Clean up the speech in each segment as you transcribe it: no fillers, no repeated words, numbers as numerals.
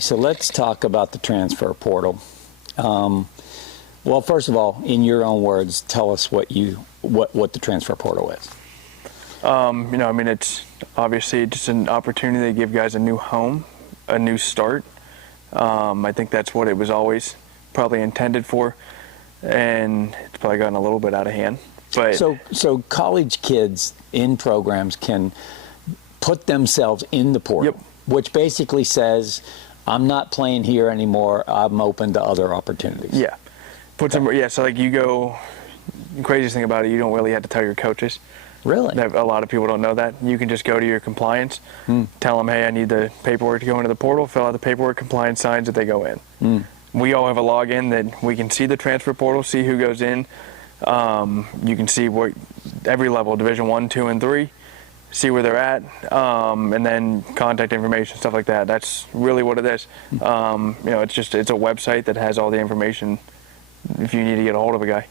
so let's talk about the transfer portal. Well, first of all, in your own words, tell us what the transfer portal is. It's obviously just an opportunity to give guys a new home, a new start. I think that's what it was always probably intended for, and it's probably gotten a little bit out of hand. But so college kids in programs can put themselves in the portal, yep. which basically says, I'm not playing here anymore. I'm open to other opportunities. Yeah. So like you go, the craziest thing about it, you don't really have to tell your coaches. Really? A lot of people don't know that. You can just go to your compliance, tell them, hey, I need the paperwork to go into the portal, fill out the paperwork, compliance signs that they go in. We all have a login that we can see the transfer portal, see who goes in. You can see what every level, Division 1, 2, and 3, see where they're at, and then contact information, stuff like that. That's really what it is. It's a website that has all the information if you need to get a hold of a guy.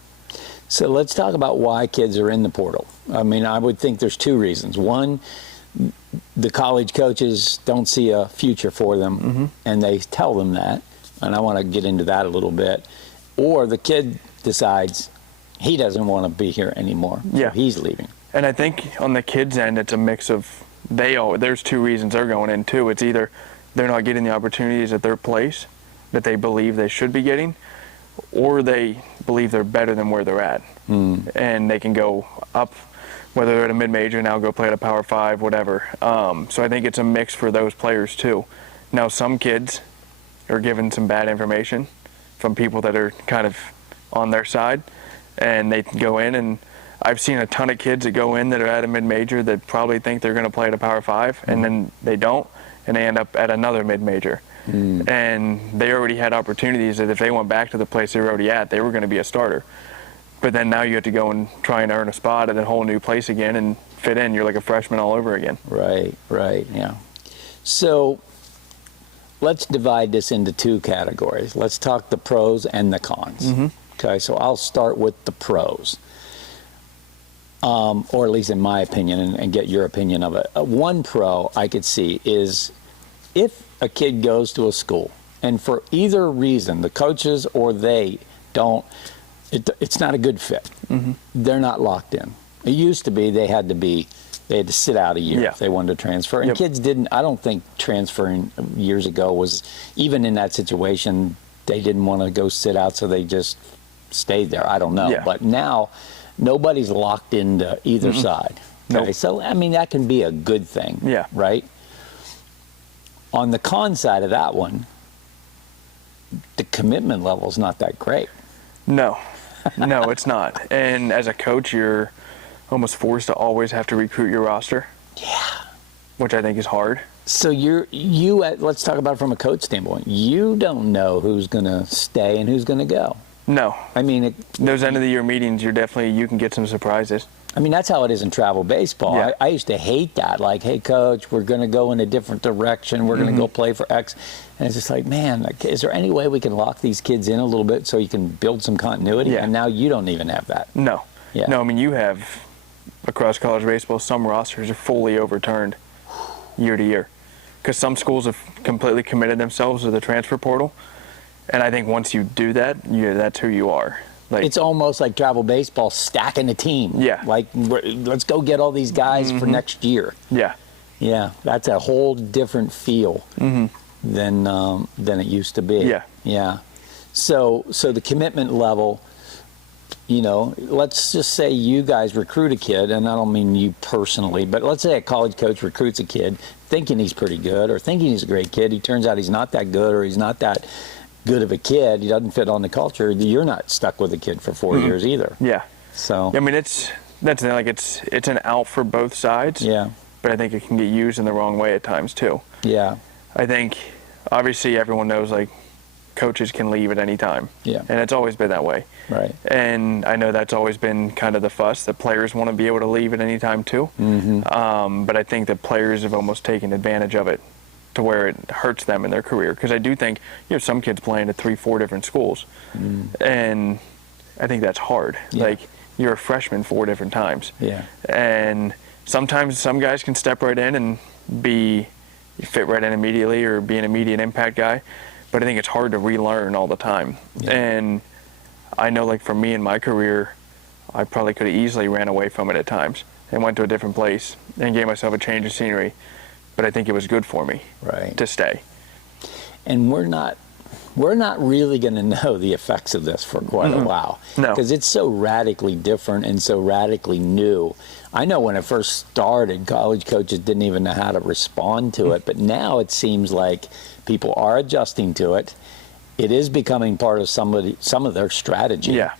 So let's talk about why kids are in the portal. I mean, I would think there's two reasons. One, the college coaches don't see a future for them, and they tell them that, and I want to get into that a little bit. Or the kid decides he doesn't want to be here anymore, so he's leaving. And I think on the kids' end, it's a mix of there's two reasons they're going in too. It's either they're not getting the opportunities at their place that they believe they should be getting, or they believe they're better than where they're at, and they can go up, whether they're at a mid-major now, go play at a Power 5, whatever. So I think it's a mix for those players too. Now some kids are given some bad information from people that are kind of on their side, and they go in, and I've seen a ton of kids that go in that are at a mid-major that probably think they're going to play at a Power 5, and then they don't, and they end up at another mid-major. And they already had opportunities that if they went back to the place they were already at, they were going to be a starter. But then now you have to go and try and earn a spot at a whole new place again and fit in. You're like a freshman all over again. Right, yeah. So let's divide this into two categories. Let's talk the pros and the cons. Okay, so I'll start with the pros. Or at least in my opinion, and get your opinion of it. One pro I could see is if a kid goes to a school and for either reason, the coaches or they don't, it's not a good fit. They're not locked in. It used to be they had to sit out a year if they wanted to transfer. And kids didn't, I don't think transferring years ago was, even in that situation, they didn't want to go sit out, so they just stayed there. I don't know. But now, nobody's locked into either side. Okay? So, I mean, that can be a good thing, right? On the con side of that one, the commitment level is not that great. No, it's not. And as a coach, you're almost forced to always have to recruit your roster. Which I think is hard. So let's talk about it from a coach standpoint. You don't know who's going to stay and who's going to go. No. I mean, those end of the year meetings, you can get some surprises. I mean, that's how it is in travel baseball. I used to hate that. Like, hey, coach, we're going to go in a different direction. We're going to go play for X. And it's just like, man, is there any way we can lock these kids in a little bit so you can build some continuity? And now you don't even have that. No. No, I mean, you have, across college baseball, some rosters are fully overturned year to year. Because some schools have completely committed themselves to the transfer portal. And I think once you do that, that's who you are. Like, it's almost like travel baseball stacking a team. Like, let's go get all these guys for next year. Yeah, that's a whole different feel than it used to be. So the commitment level, let's just say you guys recruit a kid, and I don't mean you personally, but let's say a college coach recruits a kid thinking he's pretty good or thinking he's a great kid. He turns out he's not that good, or he's not that good of a kid. He doesn't fit on the culture. You're not stuck with a kid for 4 years either. So I mean, it's an out for both sides. But I think it can get used in the wrong way at times too. I think obviously everyone knows, like, coaches can leave at any time. And it's always been that way. And I know that's always been kind of the fuss, that players want to be able to leave at any time too. But I think that players have almost taken advantage of it to where it hurts them in their career. Because I do think some kids playing at 3-4 different schools, and I think that's hard. Like, you're a freshman 4 different times, and sometimes some guys can step right in and be fit right in immediately or be an immediate impact guy. But I think it's hard to relearn all the time. Yeah. And I know, like, for me in my career, I probably could have easily ran away from it at times and went to a different place and gave myself a change of scenery. But I think it was good for me to stay. And we're not really going to know the effects of this for quite a while. No. Because it's so radically different and so radically new. I know when it first started, college coaches didn't even know how to respond to it. But now it seems like people are adjusting to it. It is becoming part of some of their strategy. Yeah.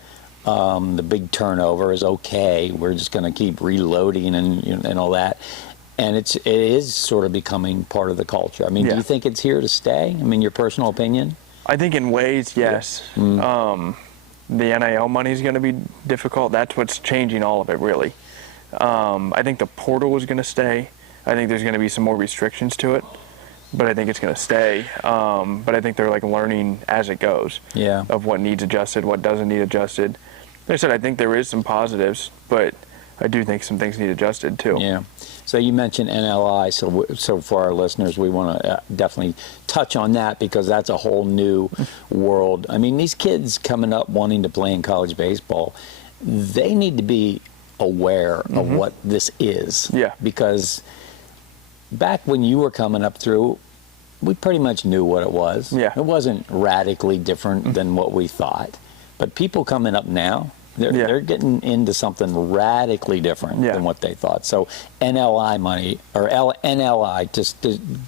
The big turnover is okay. We're just going to keep reloading and all that. And it is sort of becoming part of the culture. I mean, do you think it's here to stay? I mean, your personal opinion? I think in ways, yes. The NIL money is going to be difficult. That's what's changing all of it, really. I think the portal is going to stay. I think there's going to be some more restrictions to it, but I think it's going to stay. But I think they're like learning as it goes of what needs adjusted, what doesn't need adjusted. Like I said, I think there is some positives, but I do think some things need adjusted too. Yeah. So you mentioned NLI, so for our listeners, we want to definitely touch on that because that's a whole new world. I mean, these kids coming up wanting to play in college baseball, they need to be aware of what this is. Yeah. Because back when you were coming up through, we pretty much knew what it was. Yeah. It wasn't radically different than what we thought. But people coming up now, they're getting into something radically different than what they thought. So NLI money, or NLI, just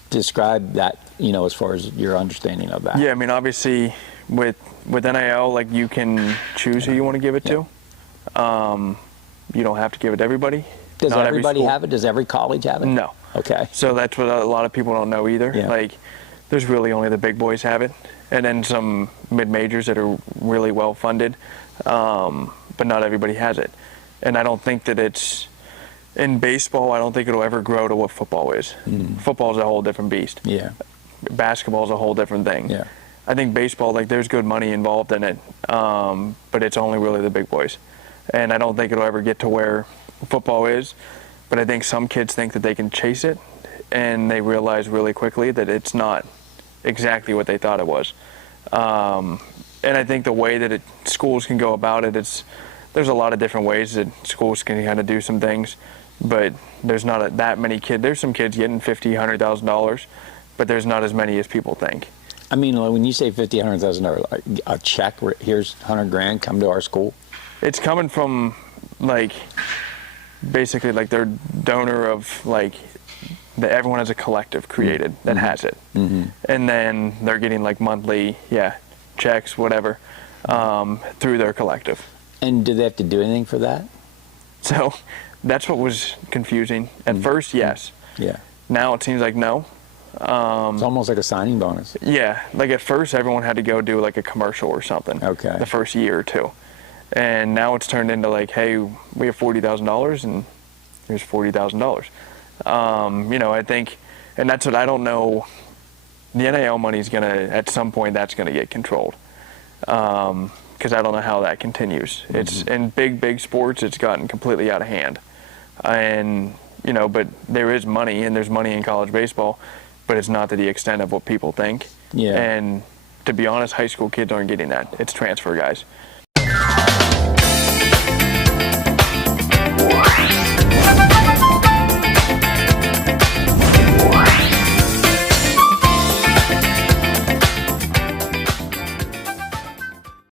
describe that, as far as your understanding of that. Yeah, I mean, obviously with NIL, like, you can choose who you want to give it to. You don't have to give it to everybody. Does everybody have it? Does every college have it? No. Okay. So that's what a lot of people don't know either. Yeah. Like, there's really only the big boys have it, and then some mid-majors that are really well funded. But not everybody has it. And I don't think that it's, in baseball, I don't think it'll ever grow to what football is. Football is a whole different beast. Yeah. Basketball is a whole different thing. Yeah. I think baseball, like, there's good money involved in it, but it's only really the big boys. And I don't think it'll ever get to where football is, but I think some kids think that they can chase it, and they realize really quickly that it's not exactly what they thought it was. And I think the way that schools can go about it, there's a lot of different ways that schools can kind of do some things, but there's not that many kids. There's some kids getting $50,000, $100,000, but there's not as many as people think. I mean, when you say $50,000, $100,000, a check, here's $100,000, come to our school. It's coming from, like, basically, like, their donor of, like, everyone has a collective created that has it, and then they're getting, like, monthly, checks, whatever, through their collective. And do they have to do anything for that? So that's what was confusing. At first, yes. Yeah. Now it seems like no. It's almost like a signing bonus. Yeah. Like, at first, everyone had to go do, like, a commercial or something. Okay. The first year or two. And now it's turned into, like, hey, we have $40,000 and here's $40,000. I think, and that's what I don't know. The NIL money is going to, at some point, that's going to get controlled. Because I don't know how that continues. It's in big sports, it's gotten completely out of hand. And, but there is money, and there's money in college baseball, but it's not to the extent of what people think. Yeah. And to be honest, high school kids aren't getting that. It's transfer guys.